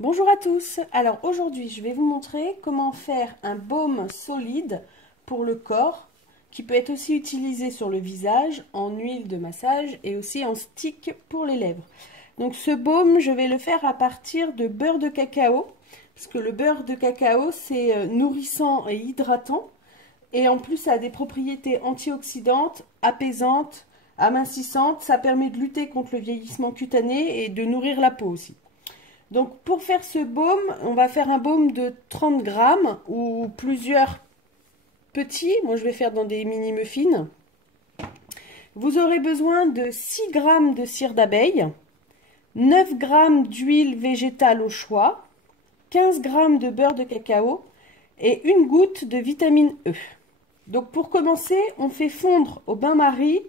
Bonjour à tous, alors aujourd'hui je vais vous montrer comment faire un baume solide pour le corps qui peut être aussi utilisé sur le visage en huile de massage et aussi en stick pour les lèvres. Donc ce baume je vais le faire à partir de beurre de cacao parce que le beurre de cacao c'est nourrissant et hydratant et en plus ça a des propriétés antioxydantes, apaisantes, amincissantes, ça permet de lutter contre le vieillissement cutané et de nourrir la peau aussi. Donc pour faire ce baume, on va faire un baume de 30 grammes ou plusieurs petits. Moi je vais faire dans des mini muffins. Vous aurez besoin de 6 grammes de cire d'abeille, 9 grammes d'huile végétale au choix, 15 grammes de beurre de cacao et une goutte de vitamine E. Donc pour commencer, on fait fondre au bain-marie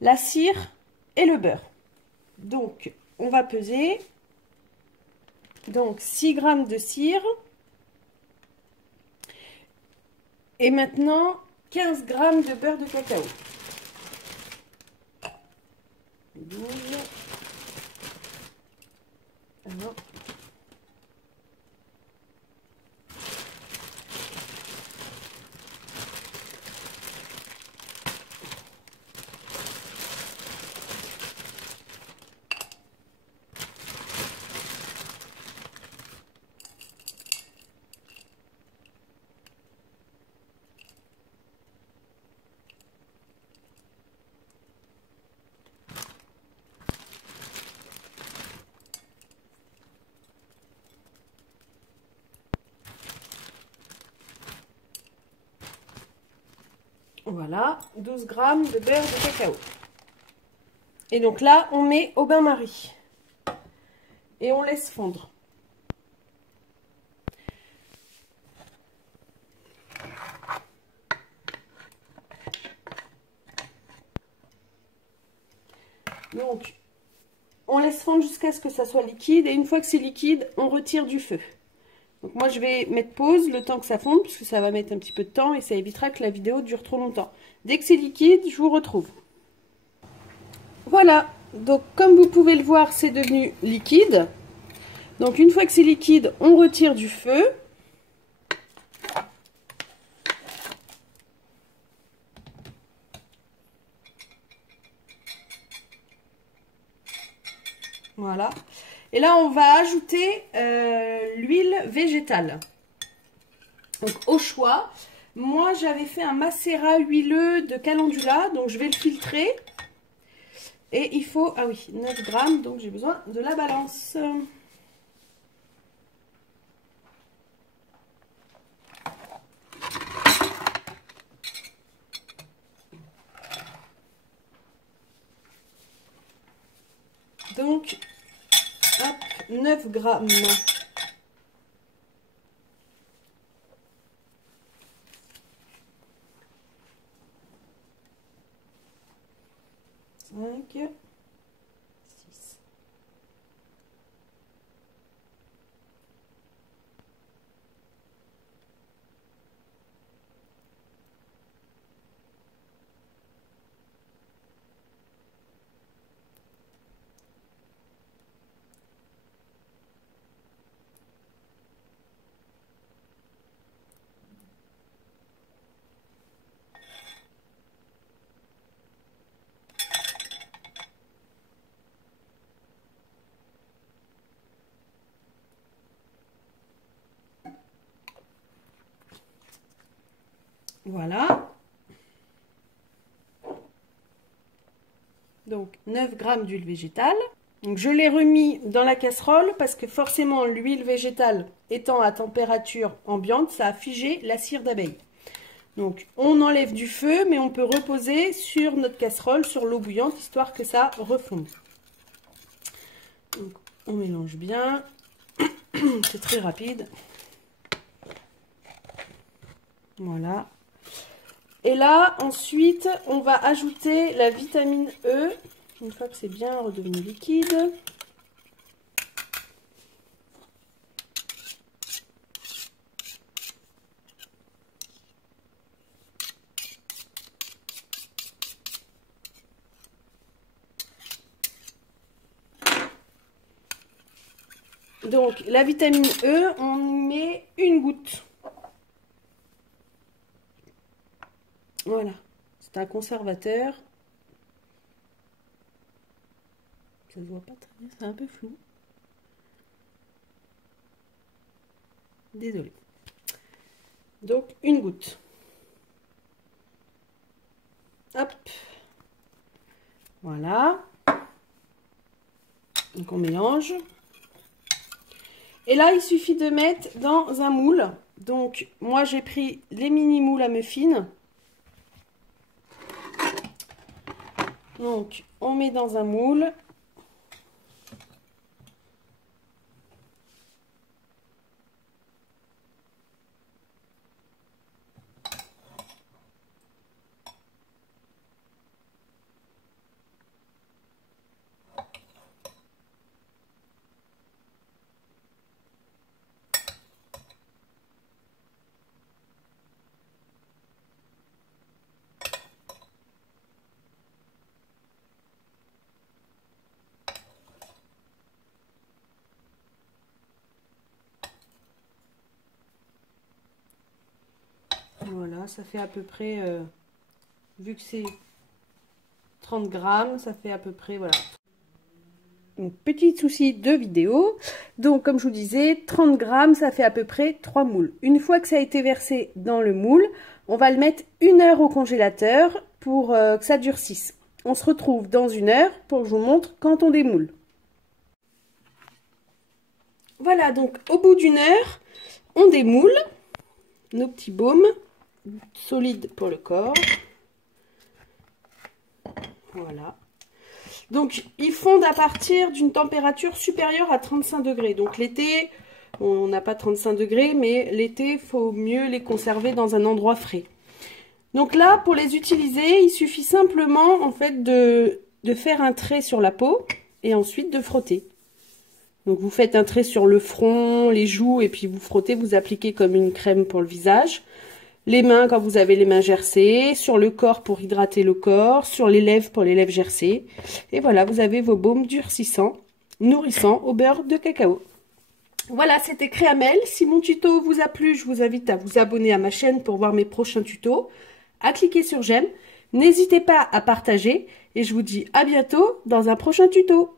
la cire et le beurre. Donc on va peser. Donc 6 grammes de cire. Et maintenant 15 grammes de beurre de cacao. 12. Alors. Voilà, 12 grammes de beurre de cacao. Et donc là, on met au bain-marie. Et on laisse fondre. Donc, on laisse fondre jusqu'à ce que ça soit liquide. Et une fois que c'est liquide, on retire du feu. Donc moi, je vais mettre pause le temps que ça fonde, parce que ça va mettre un petit peu de temps et ça évitera que la vidéo dure trop longtemps. Dès que c'est liquide, je vous retrouve. Voilà, donc comme vous pouvez le voir, c'est devenu liquide. Donc une fois que c'est liquide, on retire du feu. Voilà. Et là, on va ajouter l'huile végétale. Donc au choix, moi j'avais fait un macérat huileux de calendula, donc je vais le filtrer. Et il faut, ah oui, 9 grammes, donc j'ai besoin de la balance. Donc, hop, 9 grammes. 5, 6. Voilà. Donc 9 grammes d'huile végétale. Donc je l'ai remis dans la casserole parce que forcément l'huile végétale étant à température ambiante, ça a figé la cire d'abeille. Donc on enlève du feu, mais on peut reposer sur notre casserole, sur l'eau bouillante, histoire que ça refonde. Donc on mélange bien. C'est très rapide. Voilà. Et là, ensuite, on va ajouter la vitamine E, une fois que c'est bien redevenu liquide. Donc, la vitamine E, on y met une goutte. Voilà. C'est un conservateur. Ça se voit pas très bien, c'est un peu flou. Désolée. Donc, une goutte. Hop. Voilà. Donc, on mélange. Et là, il suffit de mettre dans un moule. Donc, moi, j'ai pris les mini moules à muffins. Donc, on met dans un moule. Voilà, ça fait à peu près, vu que c'est 30 grammes, ça fait à peu près, voilà. Donc, petit souci de vidéo. Donc, comme je vous disais, 30 grammes, ça fait à peu près 3 moules. Une fois que ça a été versé dans le moule, on va le mettre 1 heure au congélateur pour que ça durcisse. On se retrouve dans 1 heure pour que je vous montre quand on démoule. Voilà, donc au bout d'1 heure, on démoule nos petits baumes solides pour le corps. Voilà. Donc, ils fondent à partir d'une température supérieure à 35 degrés. Donc, l'été, on n'a pas 35 degrés, mais l'été, il faut mieux les conserver dans un endroit frais. Donc là, pour les utiliser, il suffit simplement, en fait, de faire un trait sur la peau et ensuite de frotter. Donc, vous faites un trait sur le front, les joues, et puis vous frottez, vous appliquez comme une crème pour le visage. Les mains quand vous avez les mains gercées, sur le corps pour hydrater le corps, sur les lèvres pour les lèvres gercées. Et voilà, vous avez vos baumes durcissants, nourrissants au beurre de cacao. Voilà, c'était Créamel. Si mon tuto vous a plu, je vous invite à vous abonner à ma chaîne pour voir mes prochains tutos, à cliquer sur j'aime. N'hésitez pas à partager et je vous dis à bientôt dans un prochain tuto.